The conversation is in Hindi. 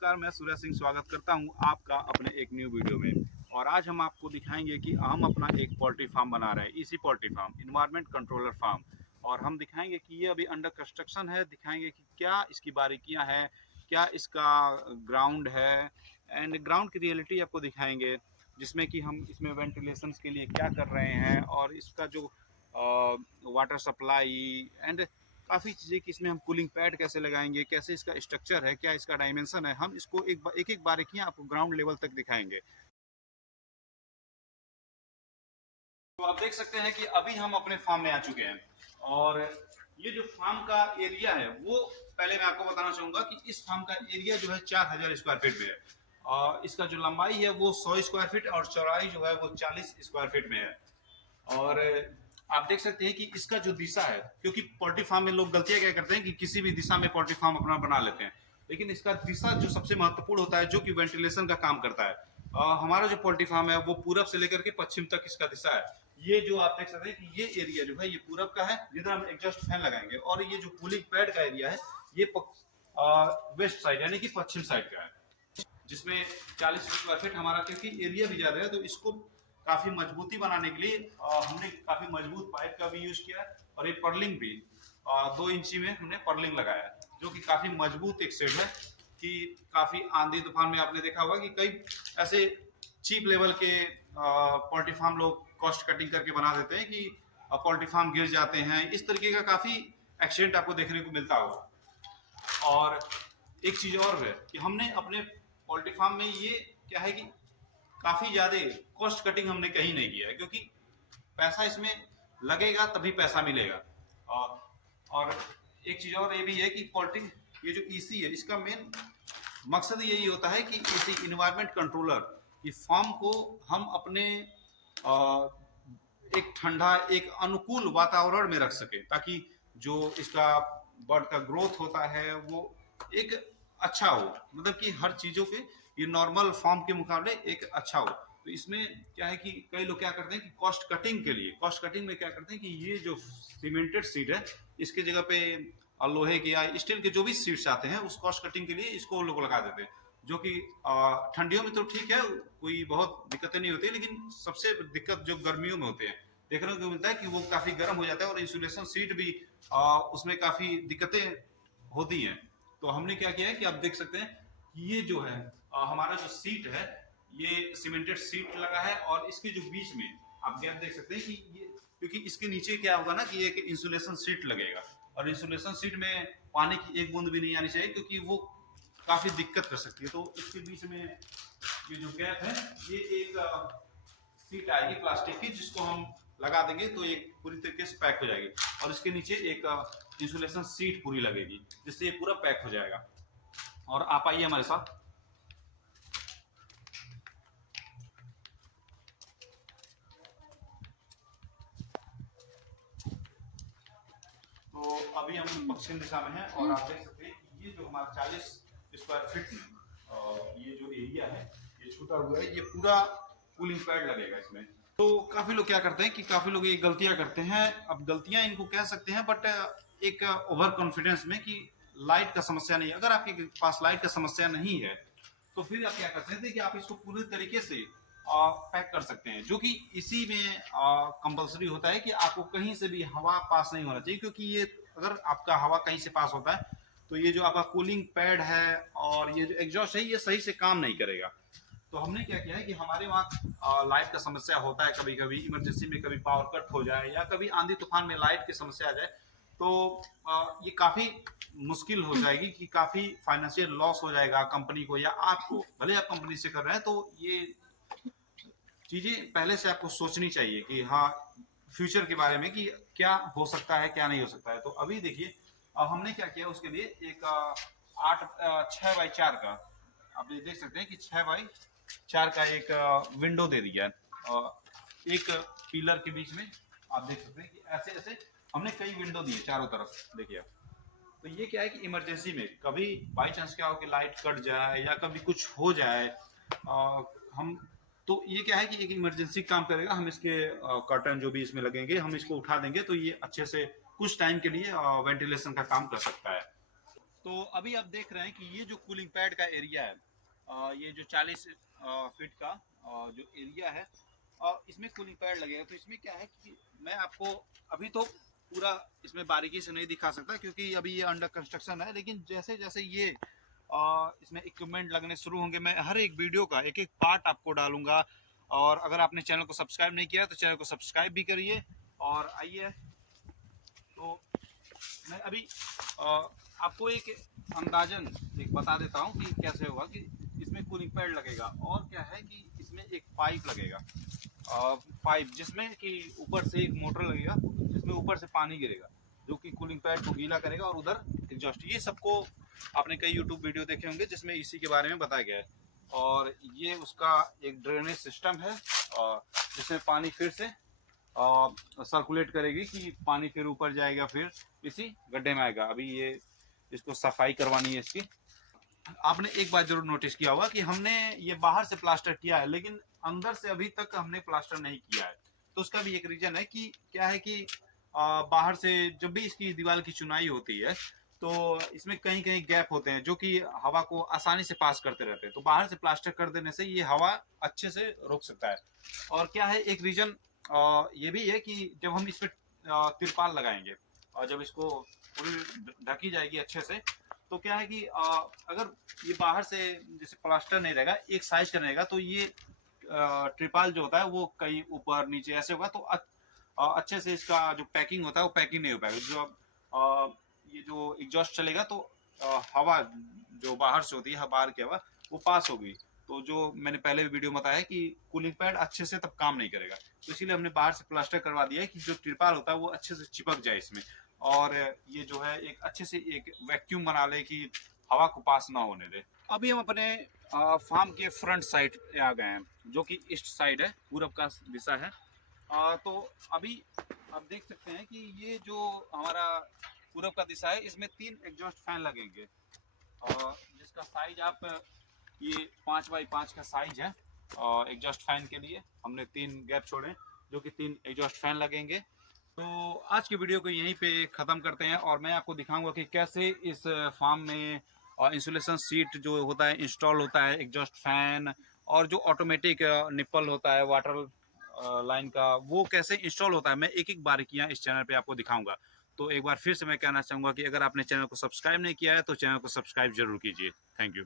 नमस्कार, मैं सूर्य सिंह स्वागत करता हूं आपका अपने एक न्यू वीडियो में। और आज हम आपको दिखाएंगे कि हम अपना एक पोल्ट्री फार्म बना रहे हैं, इसी poultry farm environment controller farm. और हम दिखाएंगे कि ये अभी अंडर कंस्ट्रक्शन है, दिखाएंगे कि क्या इसकी बारीकियां हैं, क्या इसका ग्राउंड है, एंड ग्राउंड की रियलिटी आपको दिखाएंगे, जिसमें कि हम इसमें वेंटिलेशन के लिए क्या कर रहे हैं और इसका जो वाटर सप्लाई एंड काफ़ी चीज़ें कि इसमें हम कूलिंग पैड कैसे लगाएंगे, कैसे इसका स्ट्रक्चर है, क्या इसका डायमेंशन है, हम इसको एक एक बारीकियाँ आपको ग्राउंड लेवल तक दिखाएंगे। तो आप देख सकते हैं कि अभी हम अपने फार्म में आ चुके हैं और ये जो फार्म का एरिया है वो पहले मैं आपको बताना चाहूँगा कि इस फार्म का एरिया जो है 4000 स्क्वायर फीट में है और इसका जो लंबाई है वो 100 स्क्वायर फीट और चौड़ाई जो है वो 40 स्क्वायर फीट में है। और आप देख सकते हैं कि इसका जो दिशा है, क्योंकि पोल्ट्री फार्म में लोग गलतियां क्या करते हैं कि किसी भी दिशा में पोल्ट्री फार्म अपना बना लेते हैं, लेकिन इसका दिशा जो सबसे महत्वपूर्ण होता है, जो कि वेंटिलेशन का काम करता है। हमारा जो पोल्ट्री फार्म है वो पूरब से लेकर के पश्चिम तक इसका दिशा है। ये जो आप देख सकते हैं कि ये एरिया जो है ये पूरब का है, जिधर हम एग्जॉस्ट फैन लगाएंगे, और ये जो कूलिंग पैड का एरिया है ये वेस्ट साइड यानी कि पश्चिम साइड का है, जिसमें 40 स्क्वायर फीट हमारा, क्योंकि एरिया भी ज़्यादा है तो इसको काफ़ी मजबूती बनाने के लिए हमने काफ़ी मजबूत पाइप का भी यूज़ किया है। और ये पर्लिंग भी 2 इंची में हमने पर्लिंग लगाया है, जो कि काफ़ी मजबूत एक शेड है। कि काफ़ी आंधी तूफान में आपने देखा होगा कि कई ऐसे चीप लेवल के पोल्ट्री फार्म लोग कॉस्ट कटिंग करके बना देते हैं कि पोल्ट्री फार्म गिर जाते हैं, इस तरीके का काफ़ी एक्सीडेंट आपको देखने को मिलता होगा। और एक चीज़ और है कि हमने अपने पोल्ट्री फार्म में ये क्या है कि काफ़ी ज़्यादा कॉस्ट कटिंग हमने कहीं नहीं किया है, क्योंकि पैसा इसमें लगेगा तभी पैसा मिलेगा। और एक चीज़ और ये भी है कि पोल्ट्री ये जो ईसी है इसका मेन मकसद यही होता है कि इसी इन्वायरमेंट कंट्रोलर की फार्म को हम अपने एक ठंडा एक अनुकूल वातावरण में रख सके, ताकि जो इसका बर्ड का ग्रोथ होता है वो एक अच्छा हो, मतलब कि हर चीज़ों पे ये नॉर्मल फार्म के मुकाबले एक अच्छा हो। तो इसमें क्या है कि कई लोग क्या करते हैं कि कॉस्ट कटिंग के लिए, कॉस्ट कटिंग में क्या करते हैं कि ये जो सीमेंटेड सीट है इसकी जगह पे लोहे के या स्टील के जो भी सीट्स आते हैं उस कॉस्ट कटिंग के लिए इसको लोग लगा देते हैं, जो कि ठंडियों में तो ठीक है, कोई बहुत दिक्कतें नहीं होती, लेकिन सबसे दिक्कत जो गर्मियों में होते हैं देखने को मिलता है कि वो काफ़ी गर्म हो जाता है और इंसुलेशन सीट भी उसमें काफ़ी दिक्कतें होती हैं। तो हमने क्या किया है कि आप देख सकते हैं कि ये जो है हमारा जो सीट है ये सीमेंटेड सीट लगा है, और इसके जो बीच में आप गैप देख सकते हैं कि ये, क्योंकि इसके नीचे क्या होगा ना कि एक इंसुलेशन सीट लगेगा, और इंसुलेशन सीट में पानी की एक बूंद भी नहीं आनी चाहिए, क्योंकि वो काफ़ी दिक्कत कर सकती है। तो इसके बीच में ये जो गैप है ये एक सीट आएगी प्लास्टिक की, जिसको हम लगा देंगे तो एक पूरी तरीके से पैक हो जाएगी, और इसके नीचे एक इंसुलेशन सीट पूरी लगेगी, जिससे ये पूरा पैक हो जाएगा। और आप आइए हमारे साथ। तो अभी हम पश्चिम दिशा में हैं और आप देख सकते हैं कि ये जो हमारा 40 स्क्वायर फीट में ये जो एरिया है ये छूटा हुआ है, ये पूरा कूलिंग पैड लगेगा इसमें। तो काफ़ी लोग क्या करते हैं कि काफ़ी लोग ये गलतियां करते हैं, अब गलतियां इनको कह सकते हैं, बट एक ओवर कॉन्फिडेंस में कि लाइट का समस्या नहीं, अगर आपके पास लाइट का समस्या नहीं है तो फिर आप क्या कर सकते हैं कि आप इसको पूरी तरीके से पैक कर सकते हैं, जो कि इसी में कंपलसरी होता है कि आपको कहीं से भी हवा पास नहीं होना चाहिए, क्योंकि ये अगर आपका हवा कहीं से पास होता है तो ये जो आपका कूलिंग पैड है और ये जो एग्जॉस्ट है ये सही से काम नहीं करेगा। तो हमने क्या किया है कि हमारे वहाँ लाइट का समस्या होता है, कभी कभी इमरजेंसी में कभी पावर कट हो जाए या कभी आंधी तूफान में लाइट की समस्या आ जाए, तो ये काफ़ी मुश्किल हो जाएगी कि काफ़ी फाइनेंशियल लॉस हो जाएगा कंपनी को या आपको, भले आप कंपनी से कर रहे हैं। तो ये चीज़ें पहले से आपको सोचनी चाहिए कि हाँ फ्यूचर के बारे में कि क्या हो सकता है क्या नहीं हो सकता है। तो अभी देखिए हमने क्या किया उसके लिए एक 6x4 का, आप ये देख सकते हैं कि 6x4 का एक विंडो दे दिया है, एक पिलर के बीच में आप देख सकते हैं कि ऐसे ऐसे हमने कई विंडो दिए चारों तरफ, देखिए आप। तो ये क्या है कि इमरजेंसी में कभी बाई चांस क्या हो कि लाइट कट जाए या कभी कुछ हो जाए, हम तो ये क्या है कि एक इमरजेंसी काम करेगा, हम इसके कर्टन जो भी इसमें लगेंगे हम इसको उठा देंगे तो ये अच्छे से कुछ टाइम के लिए वेंटिलेशन का काम कर सकता है। तो अभी आप देख रहे हैं कि ये जो कूलिंग पैड का एरिया है, ये जो 40 फीट का जो एरिया है, इसमें कूलिंग पैड लगेगा। तो इसमें क्या है कि मैं आपको अभी तो पूरा इसमें बारीकी से नहीं दिखा सकता क्योंकि अभी ये अंडर कंस्ट्रक्शन है, लेकिन जैसे जैसे ये इसमें इक्विपमेंट लगने शुरू होंगे, मैं हर एक वीडियो का एक एक पार्ट आपको डालूंगा। और अगर आपने चैनल को सब्सक्राइब नहीं किया तो चैनल को सब्सक्राइब भी करिए। और आइए, तो मैं अभी आपको एक अंदाजन एक बता देता हूँ कि कैसे होगा कि इसमें कूलिंग पैड लगेगा और क्या है कि इसमें एक पाइप लगेगा, पाइप जिसमें कि ऊपर से एक मोटर लगेगा जिसमें ऊपर से पानी गिरेगा जो कि कूलिंग पैड को गीला करेगा और उधर एग्जॉस्ट। ये सबको आपने कई यूट्यूब वीडियो देखे होंगे जिसमें इसी के बारे में बताया गया है। और ये उसका एक ड्रेनेज सिस्टम है जिसमें पानी फिर से सर्कुलेट करेगी कि पानी फिर ऊपर जाएगा, फिर इसी गड्ढे में आएगा। अभी ये इसको सफाई करवानी है इसकी। आपने एक बात जरूर नोटिस किया होगा कि हमने ये बाहर से प्लास्टर किया है लेकिन अंदर से अभी तक हमने प्लास्टर नहीं किया है। तो उसका भी एक रीजन है कि क्या है कि बाहर से जब भी इसकी दीवार की चुनाई होती है तो इसमें कहीं कहीं गैप होते हैं जो कि हवा को आसानी से पास करते रहते हैं। तो बाहर से प्लास्टर कर देने से ये हवा अच्छे से रोक सकता है। और क्या है, एक रीजन ये भी है कि जब हम इस पर तिरपाल लगाएंगे और जब इसको पूरी ढकी जाएगी अच्छे से, तो क्या है कि अगर ये बाहर से जैसे प्लास्टर नहीं रहेगा, एक साइज का रहेगा, तो ये ट्रिपाल जो होता है वो कहीं ऊपर नीचे ऐसे होगा तो अच्छे से इसका जो पैकिंग होता है वो पैकिंग नहीं हो पाएगा। जो ये जो एग्जॉस्ट चलेगा तो हवा जो बाहर से होती है, बाहर की हवा वो पास होगी। तो जो मैंने पहले भी वीडियो में बताया कि कूलिंग पैड अच्छे से तब काम नहीं करेगा। तो इसीलिए हमने बाहर से प्लास्टर करवा दिया है कि जो ट्रिपाल होता है वो अच्छे से चिपक जाए इसमें, और ये जो है एक अच्छे से एक वैक्यूम बना ले कि हवा को पास ना होने दे। अभी हम अपने फार्म के फ्रंट साइड पे आ गए हैं जो कि ईस्ट साइड है, पूरब का दिशा है। तो अभी आप देख सकते हैं कि ये जो हमारा पूरब का दिशा है इसमें 3 एग्जॉस्ट फैन लगेंगे, जिसका साइज आप ये 5x5 का साइज है। एग्जॉस्ट फैन के लिए हमने 3 गैप छोड़े जो कि 3 एग्जॉस्ट फैन लगेंगे। तो आज की वीडियो को यहीं पे ख़त्म करते हैं और मैं आपको दिखाऊंगा कि कैसे इस फार्म में इंसुलेशन सीट जो होता है इंस्टॉल होता है, एग्जॉस्ट फैन और जो ऑटोमेटिक निप्पल होता है वाटर लाइन का वो कैसे इंस्टॉल होता है, मैं एक एक बारीकियां इस चैनल पे आपको दिखाऊंगा। तो एक बार फिर से मैं कहना चाहूँगा कि अगर आपने चैनल को सब्सक्राइब नहीं किया है तो चैनल को सब्सक्राइब जरूर कीजिए। Thank you.